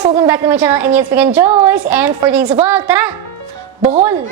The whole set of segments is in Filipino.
guys! Welcome back to my channel, and it's Megan Joyce. And for today's vlog, tara! Bohol!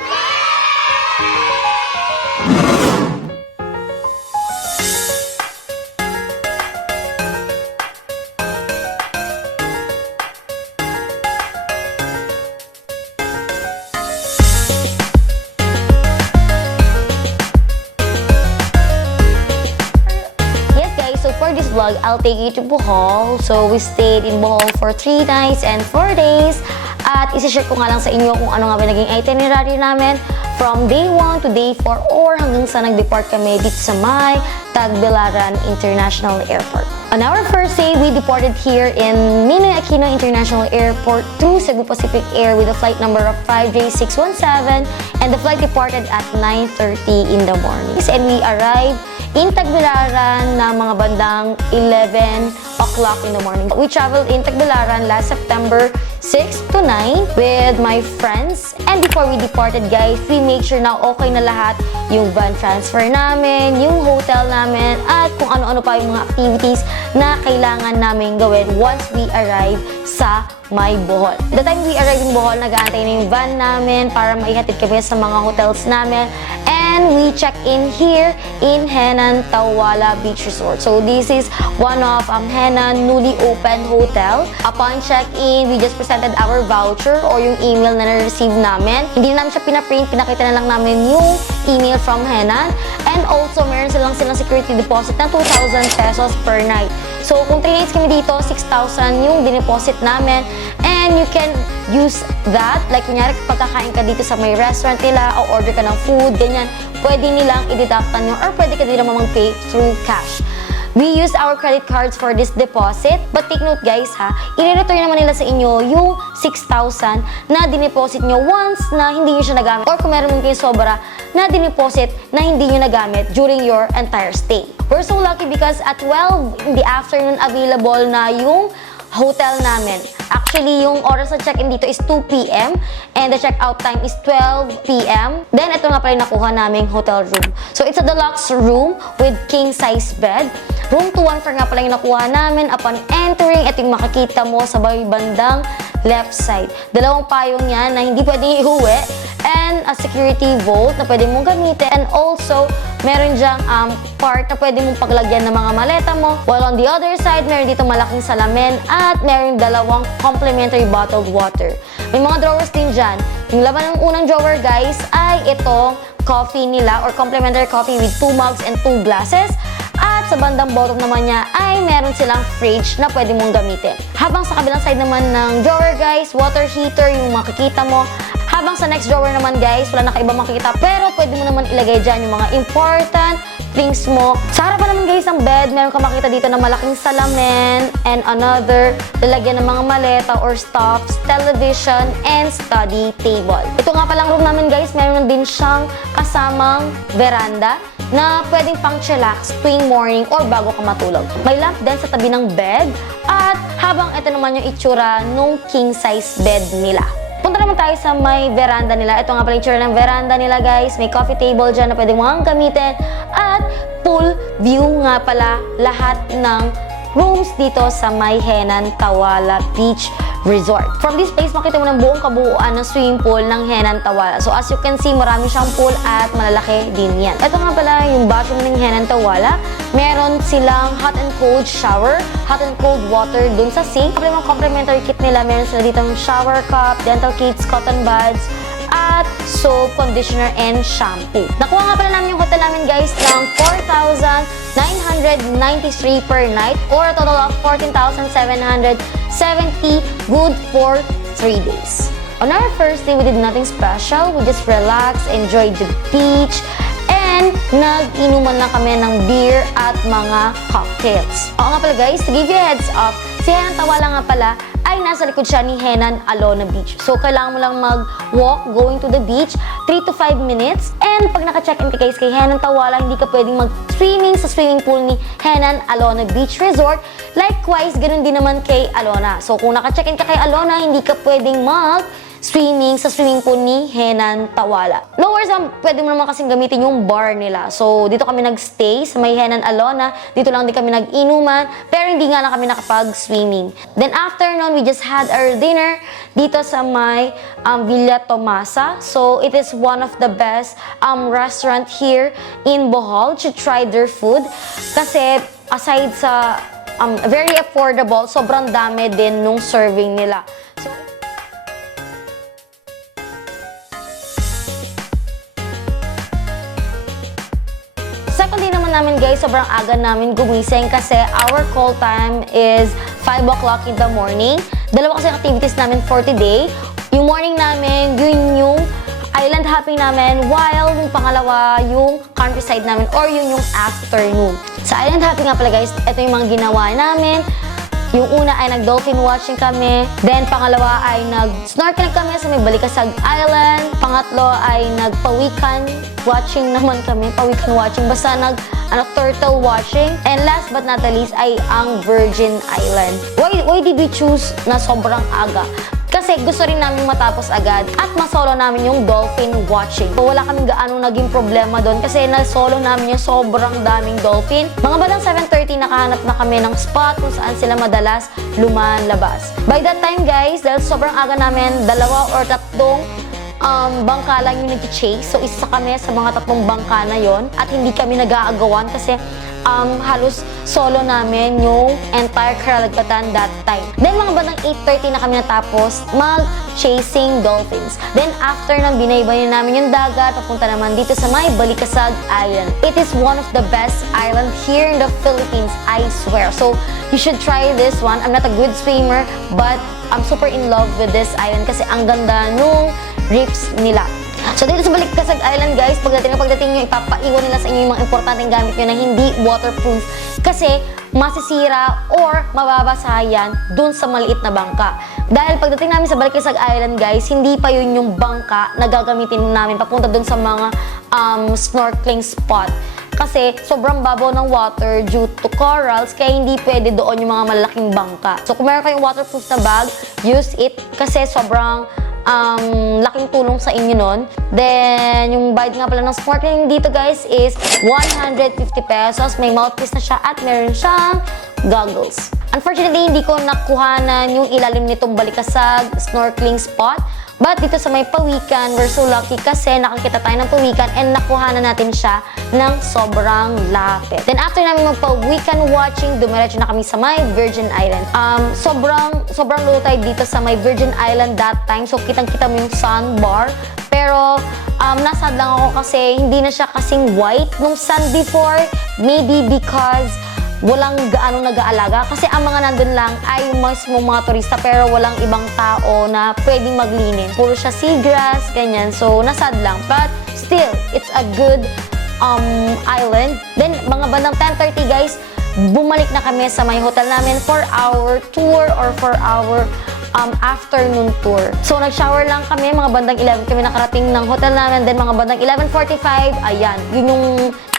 For this vlog, I'll take you to Bohol. So, we stayed in Bohol for 3 nights and 4 days. At isi-share ko nga lang sa inyo kung ano nga ba naging itinerary namin from day 1 to day 4 or hanggang sa nag-depart kami dito sa may Tagbilaran International Airport. On our first day, we departed here in Ninoy Aquino International Airport through Cebu Pacific Air with a flight number of 5J617, and the flight departed at 9:30 in the morning. And we arrived in Tagbilaran na mga bandang 11 o'clock in the morning. We traveled in Tagbilaran last September 6 to 9 with my friends. And before we departed, guys, we make sure na okay na lahat yung van transfer namin, yung hotel namin, at kung ano-ano pa yung mga activities na kailangan namin gawin once we arrive sa may Bohol. The time we arrive in Bohol, nag-aantay na yung van namin para maihatid kami sa mga hotels namin. And we check in here in Henan Tawala Beach Resort. So this is one of Henan newly opened hotel. Upon check-in, we just presented our voucher or yung email na na-receive namin. Hindi na namin siya pinaprint, pinakita na lang namin yung email from Henan. And also, meron silang security deposit na 2,000 pesos per night. So kung 3 nights kami dito, 6,000 yung dineposit namin. And you can use that. Like, kunyari, pagkakain ka dito sa may restaurant nila o order ka ng food, ganyan, pwede nilang i-deductan nyo or pwede ka din naman mag-pay through cash. We use our credit cards for this deposit. But take note, guys, ha, i-return naman nila sa inyo yung 6,000 na dineposit nyo once na hindi nyo siya nagamit. Or kung meron kayo sobra na dineposit na hindi nyo nagamit during your entire stay. We're so lucky because at 12 in the afternoon, available na yung hotel namin. Actually, yung oras sa check-in dito is 2 p.m. and the check-out time is 12 p.m. Then, ito nga pala yung nakuha naming hotel room. So, it's a deluxe room with king-size bed. Room 214 nga pala yung nakuha namin. Upon entering, ito yung makikita mo sa bandang left side. Dalawang payong yan na hindi pwedeng iuwi. And a security vault na pwede mong gamitin. And also, meron dyang part na pwede mong paglagyan ng mga maleta mo. While on the other side, meron dito malaking salamin at meron dalawang complimentary bottled water. May mga drawers din dyan. Yung laman ng unang drawer, guys, ay itong coffee nila or complimentary coffee with 2 mugs and 2 glasses. At sa bandang bottom naman niya ay meron silang fridge na pwede mong gamitin. Habang sa kabilang side naman ng drawer, guys, water heater yung makikita mo. Habang sa next drawer naman, guys, wala na kaiba makikita, pero pwede mo naman ilagay dyan yung mga important things mo. Sa harapan naman, guys, ng bed, meron ka makita dito na malaking salamin and another lalagyan ng mga maleta or stuffs, television, and study table. Ito nga palang room namin, guys, meron din siyang kasamang veranda na pwedeng pang-chillax tuwing morning or bago ka matulog. May lamp din sa tabi ng bed at habang ito naman yung itsura nung king-size bed nila. Punta naman tayo sa may veranda nila. Ito nga pala yung itsura ng veranda nila, guys. May coffee table dyan na pwede mo nga gamitin. At full view nga pala lahat ng rooms dito sa may Henan Tawala Beach Resort. From this place, makita mo ng buong kabuuan ng swimming pool ng Henan Tawala. So as you can see, marami siyang pool at malalaki din yan. Ito nga pala yung bathroom ng Henan Tawala. Meron silang hot and cold shower, hot and cold water dun sa sink. Kapag yung complimentary kit nila, meron sila dito ng shower cup, dental kits, cotton buds, at soap, conditioner, and shampoo. Nakuha nga pala namin yung hotel namin, guys, ng 4,993 per night or a total of 14,770 good for 3 days. On our first day, we did nothing special. We just relaxed, enjoyed the beach, and nag-inuman lang kami ng beer at mga cocktails. Oo nga pala, guys, to give you a heads up, si Henan Tawala nga pala ay nasa likod siya ni Henan Alona Beach. So, kailangan mo lang mag-walk going to the beach 3 to 5 minutes. And pag naka-check-in ka, guys, kay Henan Tawala, hindi ka pwedeng mag-swimming sa swimming pool ni Henan Alona Beach Resort. Likewise, ganun din naman kay Alona. So, kung naka-check-in ka kay Alona, hindi ka pwedeng swimming sa swimming pool ni Henan Tawala. Lower Zam, pwede mo naman kasing gamitin yung bar nila. So, dito kami nagstay sa may Henan Alona. Dito lang din kami nag-inuman. Pero hindi nga lang kami nakapag-swimming. Then after nun, we just had our dinner dito sa may Villa Tomasa. So, it is one of the best restaurant here in Bohol. You should try their food. Kasi, aside sa very affordable, sobrang dami din nung serving nila. So, second day naman namin guys, sobrang aga namin gumising kasi our call time is 5 o'clock in the morning. Dalawa kasi activities namin for today. Yung morning namin, yun yung island hopping namin, while yung pangalawa, yung countryside namin, or yun yung afternoon. Sa island hopping nga pala guys, ito yung mga ginawa namin. Yung una ay nag-dolphin watching kami. Then, pangalawa ay nag-snorkeling kami sa may Balikasag Island. Pangatlo ay nagpawikan watching naman kami. Pawikan watching. Basta turtle watching. And last but not the least ay ang Virgin Island. Why did we choose na sobrang aga? Kasi gusto rin namin matapos agad at masolo namin yung dolphin watching. So, wala kaming gaano naging problema doon kasi nasolo namin yung sobrang daming dolphin. Mga bandang 7:30 nakahanap na kami ng spot kung saan sila madalas lumalabas. By that time guys, dahil sobrang aga namin, 2 or 3 bangka lang yung nag-chase. So, isa kami sa mga 3 bangka na yon at hindi kami nag-aagawan kasi halos solo namin yung entire Karagatan that time. Then, mga bandang 8:30 na kami natapos mag-chasing dolphins. Then, after nang binaybay namin yung dagat, papunta naman dito sa may Balikasag Island. It is one of the best island here in the Philippines, I swear. So, you should try this one. I'm not a good swimmer, but I'm super in love with this island kasi ang ganda nung reefs nila. So, dito sa Balikasag Island, guys, pagdating nyo, ipapaiwan nila sa inyo yung mga importanteng gamit nyo na hindi waterproof kasi masisira or mababasa yan dun sa maliit na bangka. Dahil pagdating namin sa Balikasag Island, guys, hindi pa yun yung bangka na gagamitin namin papunta dun sa mga snorkeling spot. Kasi sobrang babaw ng water due to corals, kaya hindi pwede doon yung mga malalaking bangka. So, kung meron kayong waterproof na bag, use it kasi sobrang laking tulong sa inyo nun. Then, yung bayad nga pala ng snorkeling dito guys is 150 pesos. May mouthpiece na siya at meron siyang goggles. Unfortunately, hindi ko nakuhanan yung ilalim nitong Balikasag snorkeling spot. But dito sa may Pawikan, we're so lucky kasi nakakita tayo ng Pawikan and nakuhanan natin siya ng sobrang lapit. Then after namin magpa-Pawikan watching, dumiretso na kami sa may Virgin Island. Sobrang low tide dito sa may Virgin Island that time. So kitang-kita mo yung sandbar. Pero nasad lang ako kasi hindi na siya kasing white nung sun before. Maybe because walang gaano nag-aalaga kasi ang mga nandun lang ay mismo mga turista pero walang ibang tao na pwedeng maglinis. Puro siya seagrass, ganyan. So, nasad lang. But still, it's a good island. Then, mga bandang 10:30 guys, bumalik na kami sa may hotel namin for our tour or for our afternoon tour. So, nag-shower lang kami. Mga bandang 11 kami nakarating ng hotel namin. Then, mga bandang 11:45, ayan. Yun yung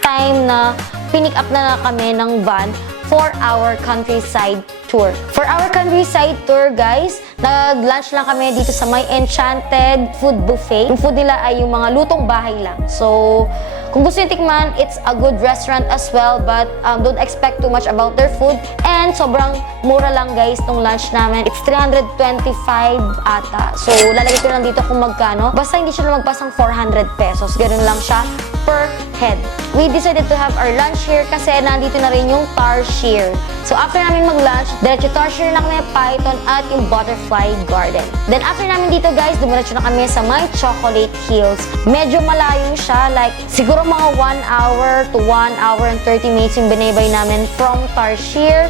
time na pinick up na kami ng van for our countryside tour. For our countryside tour, guys, nag-lunch lang kami dito sa may Enchanted Food Buffet. Yung food nila ay yung mga lutong bahay lang. So, kung gusto nyo tikman, it's a good restaurant as well, but don't expect too much about their food. And sobrang mura lang guys nung lunch namin. It's 325 ata. So, lalagay ko lang dito kung magkano. Basta hindi siya lumagpas ng 400 pesos. Ganun lang siya per head. We decided to have our lunch here kasi nandito na rin yung Tarsier. So, after namin mag-lunch, diretso Tarsier na kami, Python at yung Butterfly Garden. Then, after namin dito guys, dumiretso na kami sa my Chocolate Hills. Medyo malayo siya, like siguro mga 1 hour to 1 hour and 30 minutes yung binaybay namin from Tarsier.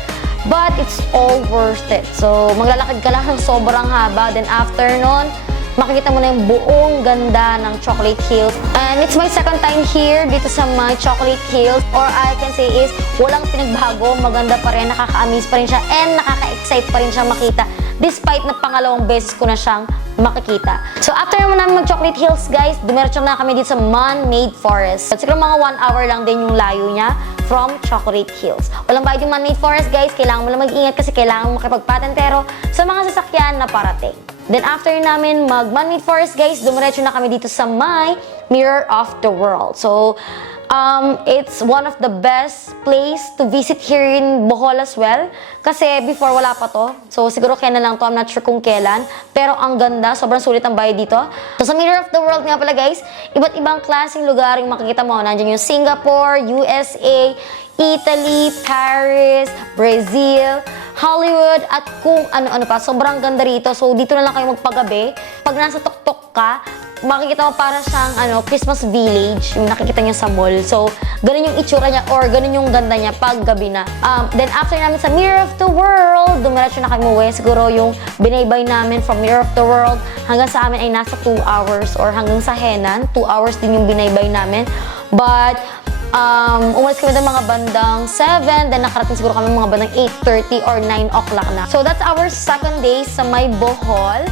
But it's all worth it. So, maglalakad ka lang ng sobrang haba. Then, after nun, makikita mo na yung buong ganda ng Chocolate Hills. And it's my second time here dito sa my Chocolate Hills. Or I can say is, walang pinagbago. Maganda pa rin, nakaka-amaze pa rin siya, and nakaka-excite pa rin siya makita. Despite na pangalawang beses ko na siyang makikita. So, after naman namin mag-Chocolate Hills, guys, dumiretso na kami dito sa Man-Made Forest. So, siguro mga 1 hour lang din yung layo niya from Chocolate Hills. Walang bayad yung Man-Made Forest, guys. Kailangan mo lang mag-ingat kasi kailangan mo makipagpatentero sa mga sasakyan na parating. Then after namin mag-Manmade Forest guys, dumiretso na kami dito sa may Mirror of the World. So, it's one of the best place to visit here in Bohol as well. Kasi before wala pa to. So siguro kailan lang to, I'm not sure kung kailan. Pero ang ganda, sobrang sulit ang bahay dito. So sa Mirror of the World nga pala guys, iba't ibang klaseng lugar yung makikita mo. Nandiyan yung Singapore, USA, Italy, Paris, Brazil, Hollywood, at kung ano-ano pa. Sobrang ganda rito. So dito na lang kayo magpagabi. Pag nasa tuktok ka, makikita mo para siyang Christmas village, yung nakikita niyo sa mall. So, ganun yung itsura niya or ganun yung ganda niya pag gabi na. Then after namin sa Mirror of the World, dumiretso na kami uwi. Siguro yung binaybay namin from Mirror of the World hanggang sa amin ay nasa 2 hours or hanggang sa Henan. 2 hours din yung binaybay namin. But, umalis kami ng mga bandang 7, then nakarating siguro kami mga bandang 8:30 or 9 o'clock na. So, that's our second day sa may Bohol.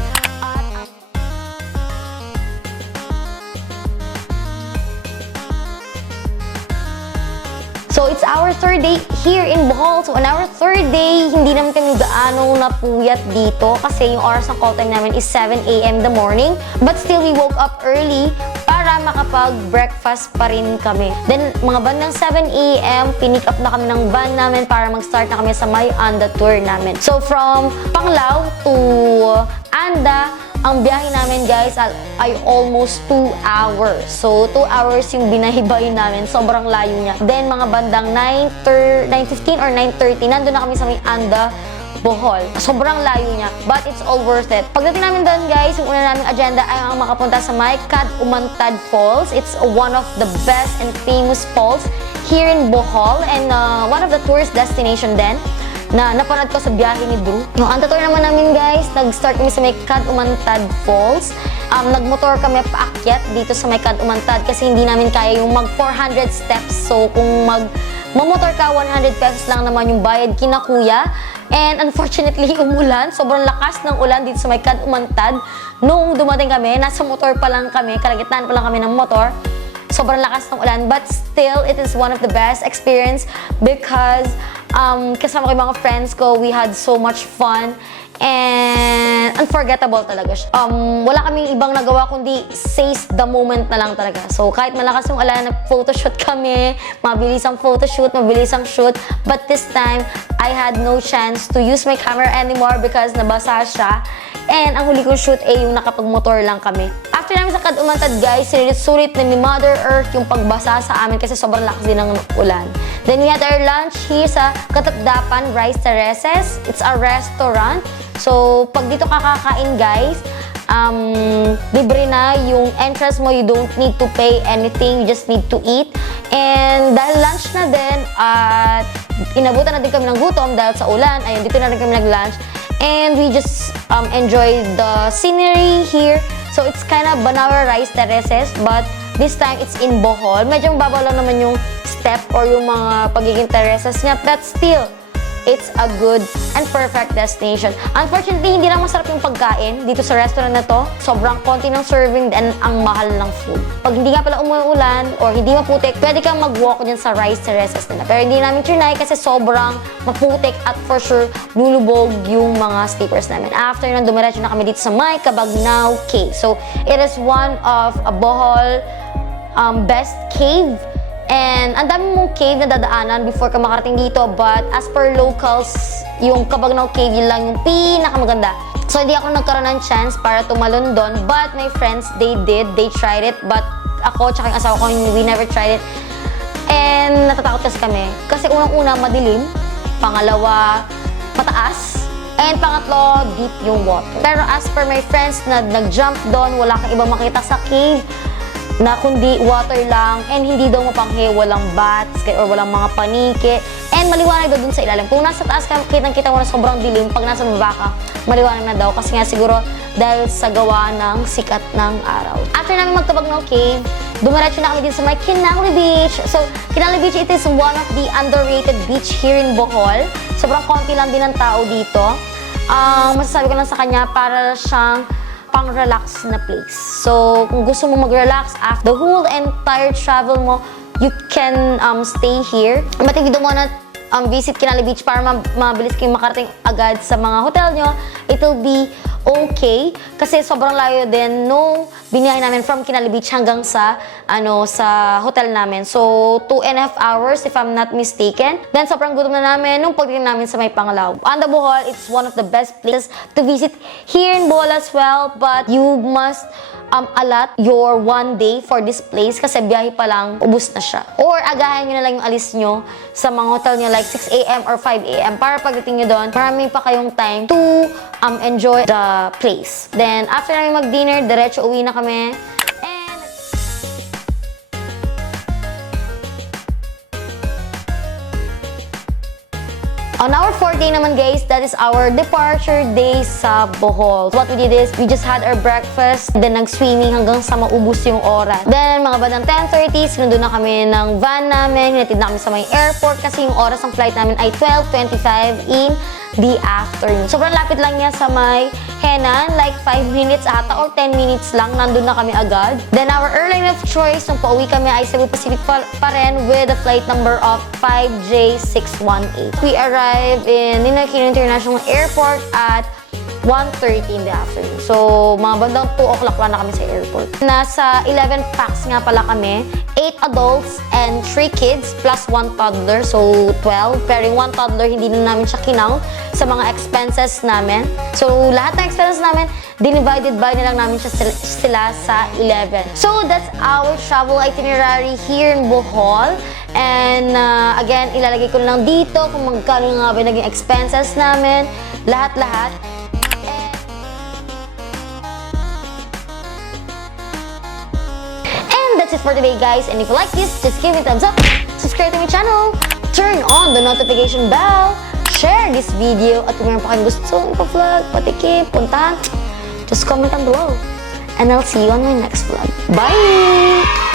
So, it's our third day here in Bohol. So, on our third day, hindi naman kami gaano napuyat dito kasi yung oras ng call time namin is 7 a.m. the morning. But still, we woke up early para makapag-breakfast pa rin kami. Then, mga bandang 7 a.m., pinick up na kami ng van namin para mag-start na kami sa may Anda tour namin. So, from Panglao to Anda, ang biyahe namin guys ay almost 2 hours. So, 2 hours yung binaybay namin. Sobrang layo niya. Then, mga bandang 9:15 or 9:30, nandun na kami sa may Anda, Bohol. Sobrang layo niya. But it's all worth it. Pagdating namin doon guys, yung una naming agenda ay ang makapunta sa may Umantad Falls. It's one of the best and famous falls here in Bohol and one of the tourist destination din na napanood ko sa biyahe ni Drew. Yung Anda tour naman namin guys, nag-start kami sa may Umantad Falls. Nagmotor kami paakyat dito sa may Umantad kasi hindi namin kaya yung mag 400 steps. So kung mamotor ka, 100 pesos lang naman yung bayad kina kuya. And unfortunately, umulan. Sobrang lakas ng ulan dito sa may Umantad. Nung dumating kami, nasa motor pa lang kami, kalagitnaan pa lang kami ng motor. Sobrang lakas ng ulan, but still, it is one of the best experience because kasama ko yung mga friends ko, we had so much fun and unforgettable talaga siya. Wala kaming ibang nagawa kundi seize the moment na lang talaga. So kahit malakas yung ulan, photoshoot kami, mabilis ang photoshoot, mabilis ang shoot, but this time, I had no chance to use my camera anymore because nabasa siya. And ang huli kong shoot ay yung nakapag-motor lang kami. After namin sa Umantad guys, sulit na ni Mother Earth yung pagbasa sa amin kasi sobrang lakas din ng ulan. Then we had our lunch here sa Katapdapan Rice Terraces. It's a restaurant. So pag dito kakakain guys, libre na yung entrance mo. You don't need to pay anything. You just need to eat. And dahil lunch na din at inabutan na din kami ng gutom dahil sa ulan, ayun, dito na rin kami nag-lunch. And we just enjoyed the scenery here. So it's kind of Banawer Rice Terraces, but this time it's in Bohol. Medyo mababaw lang naman yung step or yung mga pagiging terraces niya, but still, it's a good and perfect destination. Unfortunately, hindi lang masarap yung pagkain dito sa restaurant na to. Sobrang konti ng serving and ang mahal ng food. Pag hindi nga pala umuulan or hindi maputik, pwede kang mag-walk dyan sa rice terraces nila. Pero hindi namin trinay kasi sobrang maputik at for sure lulubog yung mga sleepers namin. After nun, dumiretso na kami dito sa may Cabagnaw Cave. So, it is one of a Bohol best cave. And ang dami mong cave na dadaanan before ka makarating dito, but as per locals, yung Cabagnaw Cave, yun lang yung pinakamaganda. So hindi ako nagkaroon ng chance para tumalon doon, but my friends, they tried it, but ako tsaka yung asawa ko, we never tried it. And natatakot kasi kami. Kasi unang-una, madilim. Pangalawa, mataas. And pangatlo, deep yung water. Pero as per my friends na nag-jump doon, wala kang ibang makita sa cave na kundi water lang and hindi daw mapanghe, walang bats or walang mga panike and maliwanag daw dun sa ilalim. Kung nasa taas ka, kitang-kita mo na sobrang dilim, pag nasa baba ka, maliwanag na daw kasi nga siguro dahil sa gawa ng sikat ng araw. After namin magkabagnaw cave, dumiretso na kami din sa may Kinangli Beach. So, Kinangli Beach, it is one of the underrated beach here in Bohol. Sobrang konti lang din ang tao dito. Masasabi ko lang sa kanya, para siyang pang-relax na place. So, kung gusto mo mag-relax after the whole entire travel mo, you can stay here. But if you don't wanna visit Kinangli Beach para mabilis kayong makarating agad sa mga hotel nyo, it will be okay. Kasi sobrang layo din nung biniyahe namin from Kinali Beach hanggang sa, sa hotel namin. So, 2.5 hours if I'm not mistaken. Then, sobrang gutom na namin nung pagdating namin sa may Panglao. On the Bohol, it's one of the best places to visit here in Bohol as well. But you must allot your one day for this place kasi biyahe pa lang, ubus na siya. Or agahan nyo na lang yung alis nyo sa mga hotel nyo like 6 a.m. or 5 a.m. para pagdating nyo doon, marami pa kayong time to enjoy the place. Then, after namin mag-dinner, diretso uwi na kami. On our fourth day naman guys, that is our departure day sa Bohol. What we did is, we just had our breakfast, then nag-swimming hanggang sa maubos yung oras. Then mga bandang 10:30, sinundo na kami ng van namin, hinatid na kami sa may airport kasi yung oras ng flight namin ay 12:25 in the afternoon. Sobrang lapit lang niya sa may Henan, like 5 minutes ata or 10 minutes lang, nandun na kami agad. Then our airline of choice, nung pauwi kami ay Cebu Pacific pa rin with a flight number of 5J618. We arrived in Ninoy Aquino International Airport at 1:30 in the afternoon. So, mga bandang 2 o'clock lang na kami sa airport. Nasa 11 packs nga pala kami. 8 adults and 3 kids plus 1 toddler. So, 12. Pero yung 1 toddler, hindi na namin siya kinount sa mga expenses namin. So, lahat ng expenses namin, divided by na lang namin sila sa 11. So, that's our travel itinerary here in Bohol. And again, ilalagay ko lang dito kung magkano nga ba naging expenses namin. Lahat-lahat. That's it for today guys, and if you like this, just give me a thumbs up, subscribe to my channel, turn on the notification bell, share this video, at kung meron pa kayong gusto ipa-vlog, patikim, puntahan, just comment down below, and I'll see you on my next vlog. Bye!